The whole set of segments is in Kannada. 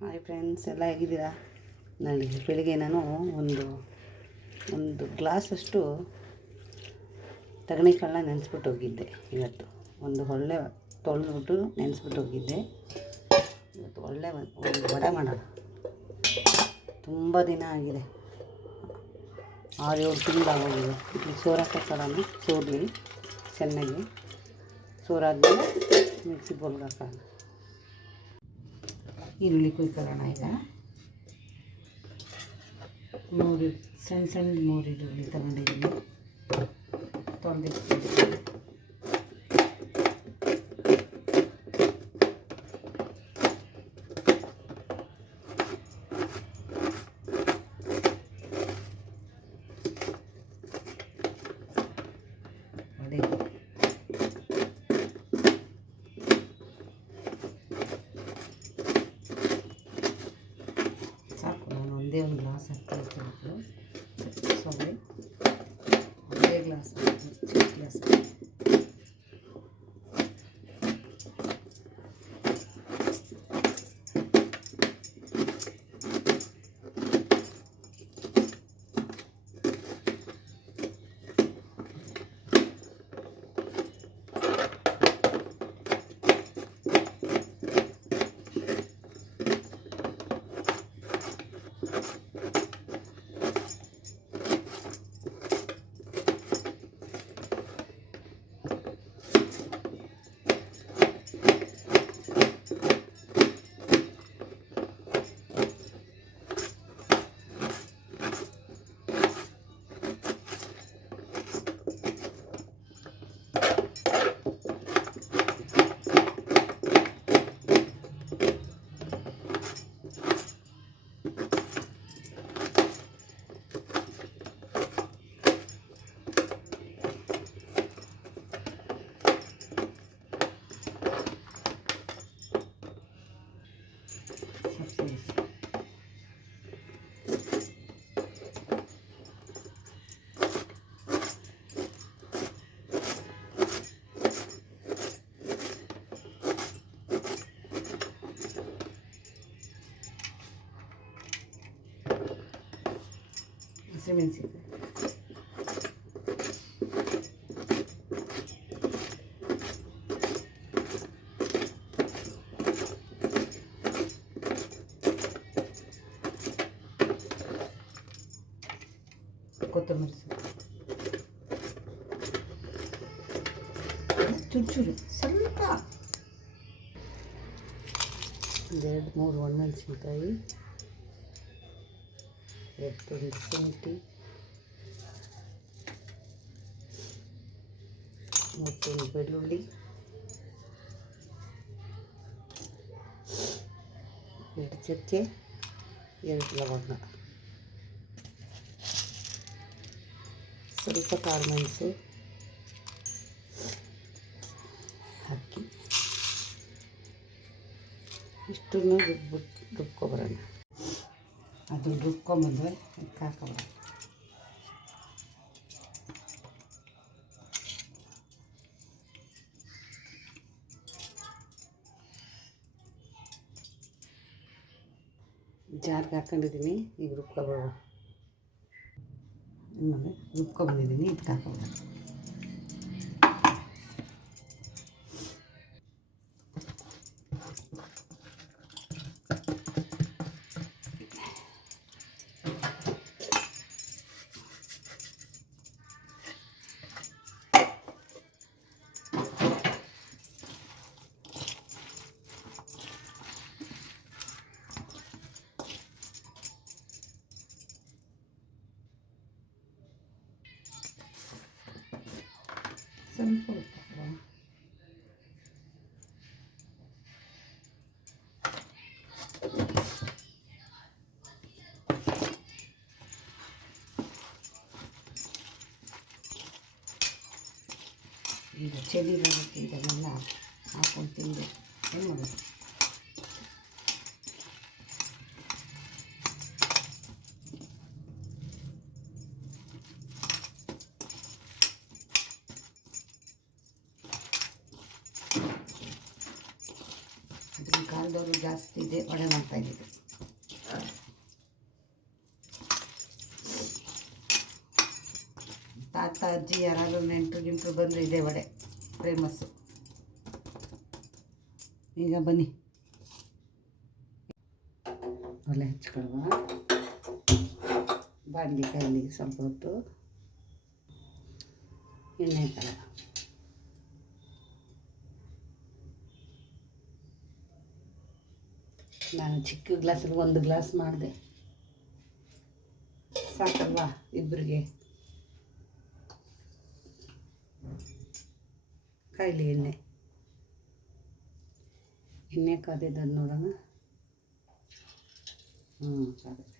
ಹಾಯ್ ಫ್ರೆಂಡ್ಸ್ ಎಲ್ಲ ಹೇಗಿದ್ದೀರಾ? ನನಗೆ ಬೆಳಿಗ್ಗೆ ನಾನು ಒಂದು ಒಂದು ಗ್ಲಾಸಷ್ಟು ತಗಣಿಕಾಳನ್ನ ನೆನೆಸ್ಬಿಟ್ಟು ಹೋಗಿದ್ದೆ ಇವತ್ತು. ಒಂದು ಒಳ್ಳೆ ತೊಳೆದ್ಬಿಟ್ಟು ನೆನೆಸ್ಬಿಟ್ಟು ಹೋಗಿದ್ದೆ. ಇವತ್ತು ಒಳ್ಳೆ ಒಂದು ವಡೆ ಮಾಡೋಣ. ತುಂಬ ದಿನ ಆಗಿದೆ. ಆರು ಏಳು ತಿಂಗಳಾಗೋಗಿದೆ ಇಲ್ಲಿ ಸೋರಾಕಲ್ಲ ಸೋರ್ಲಿ, ಚೆನ್ನಾಗಿ ಸೋರಾದ್ಮೇಲೆ ಮಿಕ್ಸಿ ಬೋಲ್ಗೆ ಈರುಳ್ಳಿ ಕುಯ್ಕೊಳ್ಳೋಣ ಈಗ. ಮೂರು ಸಣ್ಣ ಸಣ್ಣ ಮೂರು ಈರುಳ್ಳಿ ತಗೊಂಡಿದ್ದೀನಿ. ತೊಳೆದಿಟ್ಟಿದ್ದೀನಿ ласка. ಹಸಿಮೆಣಸಿನ್ಕಾಯಿ ಕೊತ್ತಂಬರಿ ಚುರುಚುರು ಚೂರು ಚೂರು ಸ್ವಲ್ಪ ಒಂದೆರಡು ಮೂರು ಒಣಮೆಣಸಿನ್ಕಾಯಿ ಎರಡು ಶುಂಠಿ ಮತ್ತೊಂದು ಬೆಳ್ಳುಳ್ಳಿ ಎರಡು ಚಕ್ಕೆ ಎರಡು ಲವಂಗ ಸ್ವಲ್ಪ ಕಾಳುಮೆಣಸು ಹಾಕಿ ಇಷ್ಟನ್ನು ರುಬ್ಬಿಟ್ಟು ರುಬ್ಕೊಬರೋಣ ಅದು ರುಬ್ಕೊಂಬಂದು ಅದಕ್ಕೆ ಹಾಕೋಣ ಜಾರ್ಗೆ ಹಾಕೊಂಡಿದ್ದೀನಿ ಈಗ ರುಬ್ಕೊಬೋದು. ರುಬ್ಕೊಂಬಂದಿದ್ದೀನಿ ಇದಕ್ಕೆ ಹಾಕೋಣ ಸ್ವಲ್ಪ ಉಪ್ಪು ಹಾಕೋಣ. ಈಗ ಚಳಿ ಬರುತ್ತೆ ಇದನ್ನೆಲ್ಲ ಹಾಕೊಂಡು ತಿಂದು ಏನು ಮಾಡೋದು ಅದನ್ನ ಕಾಲದವರು ಜಾಸ್ತಿ ಇದೆ ವಡೆ ಮಾಡ್ತಾ ತಾತ ಅಜ್ಜಿ ಯಾರಾದರೂ ನೆಂಟರು ಗಿಂಟರು ಬಂದರೆ ಇದೇ ವಡೆ ಫೇಮಸ್ಸು ಈಗ ಬನ್ನಿ. ಒಲೆ ಹಚ್ಕೊಳ್ವಾ ಬಾಂಡಿ ಕೈಲಿ ಸ್ವಲ್ಪ ಹೊತ್ತು ಎಣ್ಣೆ ಹಾಕಲ್ಲ ನಾನು ಚಿಕ್ಕ ಗ್ಲಾಸಲ್ಲಿ ಒಂದು ಗ್ಲಾಸ್ ಮಾಡಿದೆ. ಸಾಕಲ್ವಾ ಇಬ್ಬರಿಗೆ? ಕಾಯಿಲಿ ಎಣ್ಣೆ. ಎಣ್ಣೆ ಕಾದಿದ್ದನ್ನು ನೋಡೋಣ. ಹ್ಞೂ ಕಾದಿದೆ.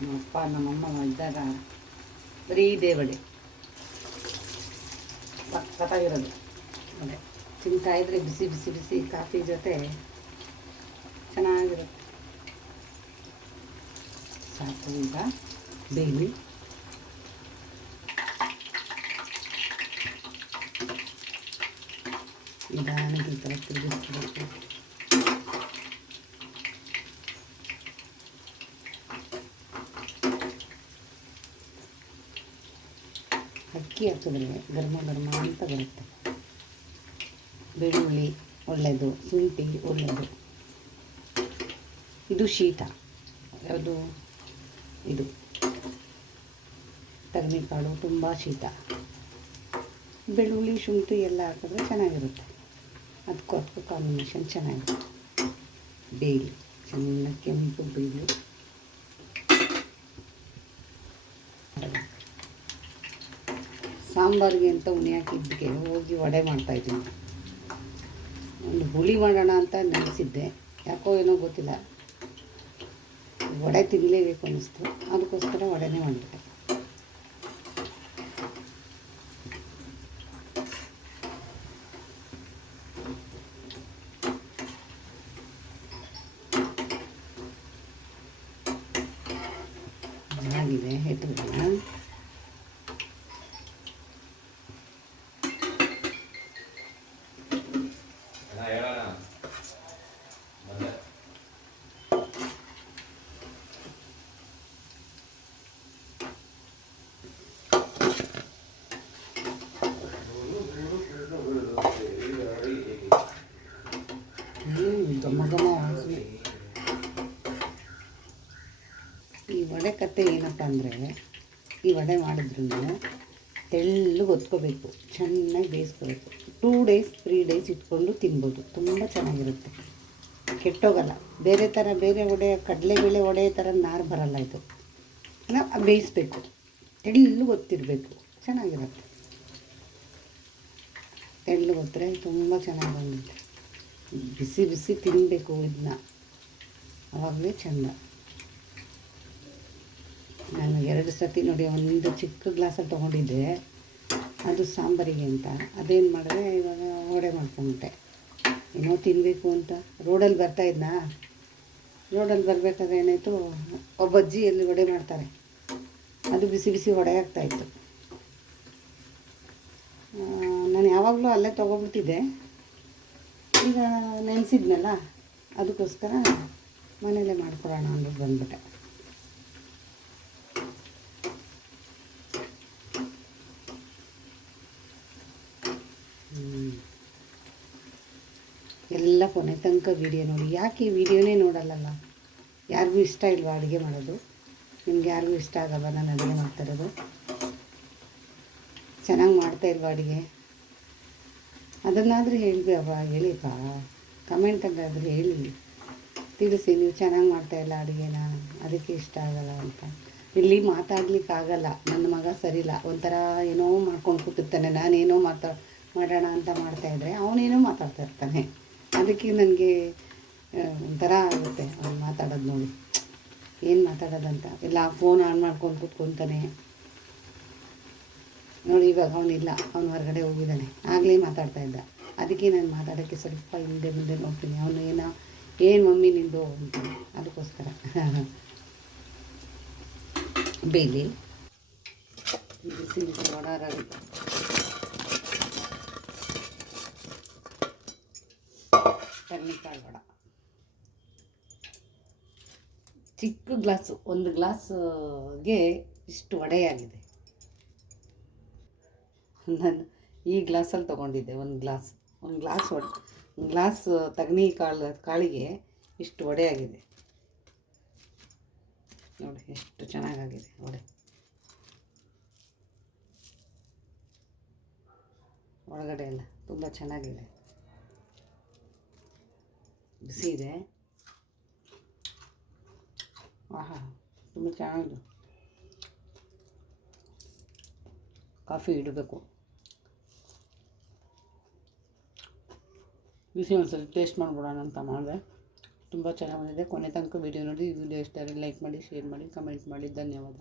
ನಮ್ಮ ಅಪ್ಪ ನಮ್ಮಮ್ಮ ಇದ್ದಾಗ ಬರೀ ದೇವಡೆ. ಸತ್ತಾಗಿರೋದು ಅದೇ, ತಿಂತಾ ಇದ್ರೆ ಬಿಸಿ ಬಿಸಿ ಬಿಸಿ ಕಾಫಿ ಜೊತೆ ಚೆನ್ನಾಗಿರುತ್ತೆ. ಸಾಕು ಈಗ ಬೇಲಿ ನಿಧಾನಕ್ಕೆ ಈ ಥರ ತಿರುಗಿಸ್ಬೇಕು ಅಕ್ಕಿ ಹಾಕಿದ್ರೆ ಗರ್ಮ ಗರ್ಮ ಅಂತ ಬರುತ್ತೆ. ಬೆಳ್ಳುಳ್ಳಿ ಒಳ್ಳೆಯದು, ಶುಂಠಿ ಒಳ್ಳೆಯದು. ಇದು ಶೀತ. ಯಾವುದು? ಇದು. ಕಾಳು ತುಂಬ ಶೀತ. ಬೆಳ್ಳುಳ್ಳಿ, ಶುಂಠಿ ಎಲ್ಲ ಹಾಕಿದ್ರೆ ಚೆನ್ನಾಗಿರುತ್ತೆ. ಅದಕ್ಕೂ ಅದಕ್ಕೂ ಕಾಂಬಿನೇಷನ್ ಚೆನ್ನಾಗಿರುತ್ತೆ. ಬೇಲಿ ಚೆನ್ನಾಗಿ ಕೆಂಪು ಬೇಲಿ ಸಾಂಬಾರಿಗೆ ಅಂತ ಉಣಿ ಹಾಕಿದ್ದಕ್ಕೆ ಹೋಗಿ ವಡೆ ಮಾಡ್ತಾಯಿದ್ದೀನಿ ಒಂದು ಹುಳಿ ಮಾಡೋಣ ಅಂತ ನೆನೆಸಿದ್ದೆ. ಯಾಕೋ ಏನೋ ಗೊತ್ತಿಲ್ಲ. ವಡೆ ತಿನ್ನಲೇಬೇಕು ಅನ್ನಿಸ್ತು. ಅದಕ್ಕೋಸ್ಕರ ವಡೆನೇ ಮಾಡಿಬಿಟ್ಟೆ ಚೆನ್ನಾಗಿದೆ ಎತ್ಬಿಡೋಣ ಕತೆ ಏನಪ್ಪ ಅಂದರೆ ಈ ವಡೆ ಮಾಡಿದ್ರು ತೆಳ್ಳಗೆ ಹೊತ್ಕೋಬೇಕು ಚೆನ್ನಾಗಿ ಬೇಯಿಸ್ಕೋಬೇಕು. ಟೂ ಡೇಸ್ ತ್ರೀ ಡೇಸ್ ಇಟ್ಕೊಂಡು ತಿನ್ಬೋದು, ತುಂಬ ಚೆನ್ನಾಗಿರುತ್ತೆ. ಕೆಟ್ಟೋಗಲ್ಲ. ಬೇರೆ ಥರ ಬೇರೆ ವಡೆ, ಕಡಲೆಬೇಳೆ ವಡೆ ಥರ ನಾರು ಬರಲ್ಲ ಇದು. ನಾವು ಬೇಯಿಸ್ಬೇಕು. ತೆಳ್ಳು ಗೊತ್ತಿರಬೇಕು ಚೆನ್ನಾಗಿರುತ್ತೆ. ತೆಳ್ಳು ಗೊತ್ತರೆ ತುಂಬ ಚೆನ್ನಾಗಿ ಬಂದಿದೆ ಬಿಸಿ ಬಿಸಿ ತಿನ್ನಬೇಕು ಇದನ್ನ ಆವಾಗಲೇ ಚೆಂದ. ನಾನು ಎರಡು ಸತಿ ನೋಡಿ ಒಂದು ಚಿಕ್ಕ ಗ್ಲಾಸಲ್ಲಿ ತೊಗೊಂಡಿದ್ದೆ. ಅದು ಸಾಂಬಾರಿಗೆ ಅಂತ. ಅದೇನು ಮಾಡಿದೆ, ಇವಾಗ ವಡೆ ಮಾಡ್ಕೊಂಬಿಟ್ಟೆ ಏನೋ ತಿನ್ನಬೇಕು ಅಂತ. ರೋಡಲ್ಲಿ ಬರ್ತಾ ಇದ್ನಾ? ರೋಡಲ್ಲಿ ಬರಬೇಕಾದ್ರೆ ಏನಾಯಿತು, ಒಬ್ಬ ಅಜ್ಜಿ ಎಲ್ಲಿ ವಡೆ ಮಾಡ್ತಾರೆ. ಅದು ಬಿಸಿ ಬಿಸಿ ವಡೆ ಆಗ್ತಾಯಿತ್ತು ನಾನು ಯಾವಾಗಲೂ ಅಲ್ಲೇ ತೊಗೊಬಿಡ್ತಿದ್ದೆ ಈಗ ನೆನೆಸಿದ್ನಲ್ಲ, ಅದಕ್ಕೋಸ್ಕರ ಮನೇಲೇ ಮಾಡ್ಕೊಡೋಣ ಅಂದ್ಬಿಟ್ಟು ಬಂದ್ಬಿಟ್ಟೆ. ಎಲ್ಲ ಕೊನೆ ತನಕ ವಿಡಿಯೋ ನೋಡಿ. ಯಾಕೆ ಈ ವಿಡಿಯೋನೇ ನೋಡಲ್ಲಲ್ಲ? ಯಾರಿಗೂ ಇಷ್ಟ ಇಲ್ವಾ ಅಡುಗೆ ಮಾಡೋದು? ನಿಮ್ಗೆ ಯಾರಿಗೂ ಇಷ್ಟ ಆಗಲ್ಲ ನಾನು ಅಡುಗೆ ಮಾಡ್ತಾ ಇರೋದು? ಚೆನ್ನಾಗಿ ಮಾಡ್ತಾ ಇಲ್ವಾ ಅಡುಗೆ? ಅದನ್ನಾದರೂ ಹೇಳ್ಬೇವ ಹೇಳಿಪ್ಪ. ಕಮೆಂಟಲ್ಲಾದರೂ ಹೇಳಿ. ತಿಳಿಸಿ, ನೀವು ಚೆನ್ನಾಗಿ ಮಾಡ್ತಾಯಿಲ್ಲ ಅಡುಗೆನ, ಅದಕ್ಕೆ ಇಷ್ಟ ಆಗಲ್ಲ ಅಂತ. ಇಲ್ಲಿ ಮಾತಾಡ್ಲಿಕ್ಕೆ ಆಗಲ್ಲ ನನ್ನ ಮಗ ಸರಿಲ್ಲ ಒಂಥರ ಏನೋ ಮಾಡ್ಕೊಂಡು ಕೂತಿರ್ತಾನೆ. ನಾನೇನೋ ಮಾತಾ ಮಾಡೋಣ ಅಂತ ಮಾಡ್ತಾಯಿದ್ರೆ ಅವನೇನೋ ಮಾತಾಡ್ತಾ ಇರ್ತಾನೆ. ಅದಕ್ಕೆ ನನಗೆ ಒಂಥರ ಆಗುತ್ತೆ ಅವ್ನು ಮಾತಾಡೋದು ನೋಡಿ. ಏನು ಮಾತಾಡೋದಂತ ಇಲ್ಲ ಫೋನ್ ಆನ್ ಮಾಡ್ಕೊಂಡು ಕೂತ್ಕೊತಾನೆ. ನೋಡಿ, ಇವಾಗ ಅವನಿಲ್ಲ. ಅವನು ಹೊರಗಡೆ ಹೋಗಿದ್ದಾನೆ. ಆಗಲೇ ಮಾತಾಡ್ತಾ ಇದ್ದ. ಅದಕ್ಕೆ ನಾನು ಮಾತಾಡೋಕ್ಕೆ ಸ್ವಲ್ಪ ಹಿಂದೆ ಮುಂದೆ ನೋಡ್ತೀನಿ. ಅವನು ಏನೋ, ಏನು ಮಮ್ಮಿ ನಿಂದು? ಅಂತ ಅದಕ್ಕೋಸ್ಕರ. ಬೇಲಿ. ಬಿಸಿ ಬಿಸಿ ವಡ ಚಿಕ್ಕ ಗ್ಲಾಸು, ಒಂದು ಗ್ಲಾಸ್ಗೆ ಇಷ್ಟು ವಡೆಯಾಗಿದೆ ನಾನು ಈ ಗ್ಲಾಸಲ್ಲಿ ತೊಗೊಂಡಿದ್ದೆ ಒಂದು ಗ್ಲಾಸ್ ಒಂದು ಗ್ಲಾಸ್ ಒಡೆ ಗ್ಲಾಸ್ ತಗಣಿ ಕಾಳು, ಕಾಳಿಗೆ ಇಷ್ಟು ವಡೆ ಆಗಿದೆ ನೋಡಿ, ಎಷ್ಟು ಚೆನ್ನಾಗಾಗಿದೆ ವಡೆ ಒಳಗಡೆ ಎಲ್ಲ ತುಂಬ ಚೆನ್ನಾಗಿದೆ. ಬಿಸಿ ಇದೆ ಆಹಾ ತುಂಬ ಚೆನ್ನಾಗಿದೆ ಕಾಫಿ ಇಡಬೇಕು ಬಿಸಿ ಒಂದ್ಸಲ ಟೇಸ್ಟ್ ಮಾಡಿಬಿಡೋಣ ಅಂತ ಮಾಡಿದೆ ತುಂಬ ಚೆನ್ನಾಗಿ ಬಂದಿದೆ ಕೊನೆ ತನಕ ವೀಡಿಯೋ ನೋಡಿ ಈ ವಿಡಿಯೋ ಇಷ್ಟ ಲೈಕ್ ಮಾಡಿ ಶೇರ್ ಮಾಡಿ ಕಮೆಂಟ್ ಮಾಡಿ ಧನ್ಯವಾದ